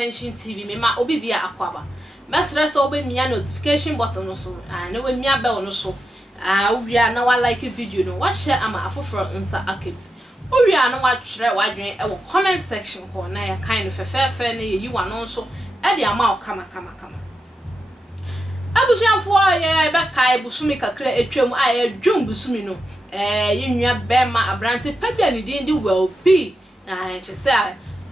Attention TV me ma obi bia akwaba mesre so obi mia notification button no so na we mia bell no so owia na wa like video no wa share ama afoforo nsa akeb owia na wa twere wa dwen e wo comment section ho na ya kind fefefe na yi wa no so e de ama o kama abusuafo ye be kai busumi kakra etwam a dwum busumi no yinwa bema abrante pabia ne din di Wyllbee chese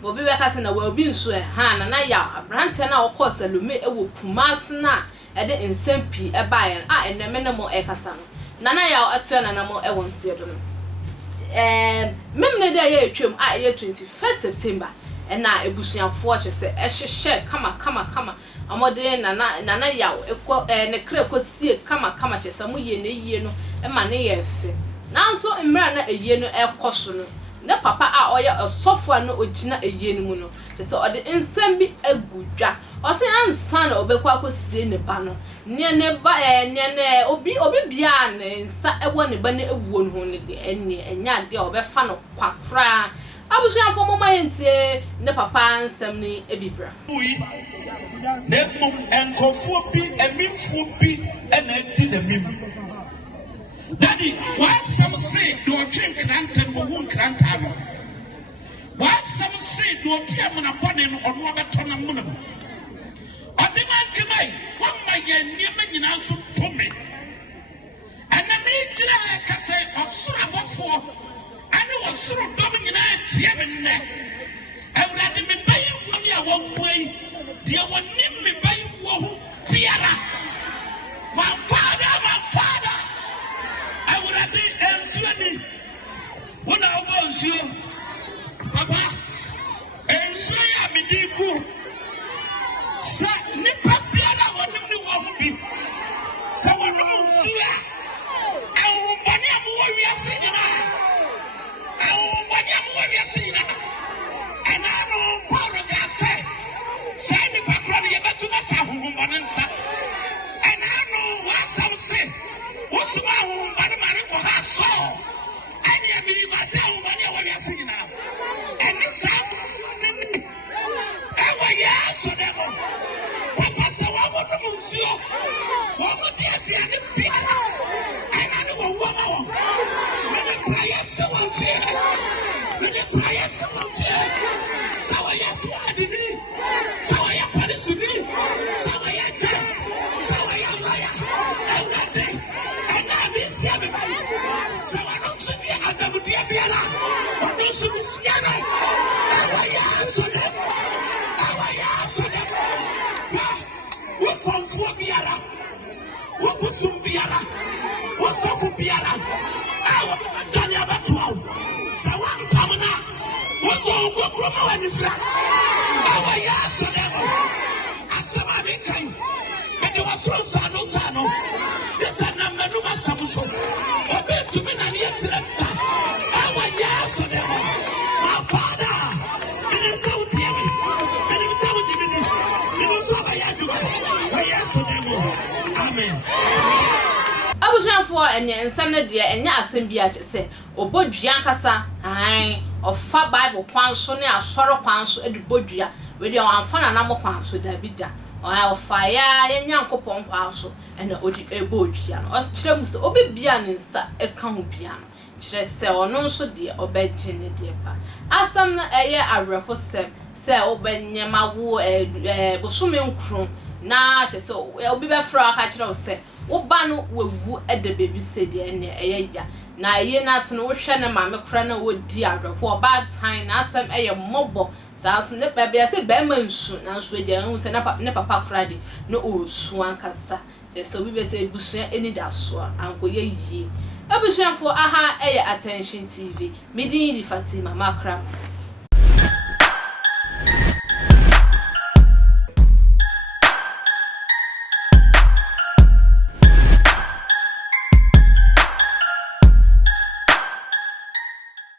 bobi be kase na Wyllbee nso na ya abrante na okọ Salome ewo Kumasi na de nsempi bayen eneme ne mo kasa no na ya atu na mo ewo nsiedo no memne de ya etwam ye 21st September na ebusuafo chese hyehyɛ kama amode na ya ne kra kosie kama chese mo ye na yie no ma ne ye fe nanso mmra na eyie no ekoso no ne papa a oye osofo no ogina eyie no mu no chese ode nsam bi agudwa ose ansa na obekwa akosie ne ba no ne obi bia ne nsa ewo ne ba ne ewuo no ho ne de enya de obefa no kwakra abusuafo mo mahentie ne papa nsam ni ebibra ne mum enkofo bi emimfo bi ena di na mim Daddy, why some say do drink granted wo granta no? Why some say do pia mo na bone no ono abeto na mo no? Ade man kemai, won ma ye niam nyina so to me. Ana me gira ka say osoro abofo, ane osoro dom nyina tie me ne. Awrade me bayi woni a won moi, dia woni me bayi wo hu biara. My father. Ensweni wona obonsuo papa ensweni amidiku sa nipa biara wonim ni wo hu bi sa wonom nsuo awumbani amuwo wiase nyina enano Paulo ka se nipa kura ne yebetuma sa humbani nsa enano wasam se wosuma humbani mare ko ha so ani emi mate humbani e wori asina eni sa ewa yeso demo papa se wa mo no musio wo mo dia ni pia enani wo wo ma wo me prayer se won se me prayer se won se sawa yeso adini sawa ya parisuni sawa ya je sawa ya laya everything so I don't see the other biara. I don't see the scanner. Awaya so them. What comes for biara? What was some biara? What's up for biara? I can't have a 12. So I'm coming out. What's all go from my flat? Awaya so them. I saw my kind. And there was so sano. Just a number no masamuso. Obey to me and yet our yes to them. My father, and him so tell me, and him so give me, and him so I do. Yes to them. Amen. Abusuafo enya nsam na de enya asem bi a chese obodua nkasa ofa bible kwan so ne asoro kwan so edubodua we de amfa na nam kwan so da bida ofaya yenyankopon kwa so ena odi ebodua no o kire mu se obebia ne nsa eka ho bia no kire se ono nso de obeje ne de pa asam na eye areposem se obenyema wo bosome nkru na chese obi be fra aka kire o se wo ba no wawu ede bebi se de ene eye ya na ye na se no wo hwe ne mame kra na wo di arepo ba time na asam eye mobo sa so ne bebe se be mansu na so de hu se ne papa kra de no osu ankasa je se obi be se busu eni da so ankoye yie abusuafo aha eye Attention TV midin di Fatima Makram.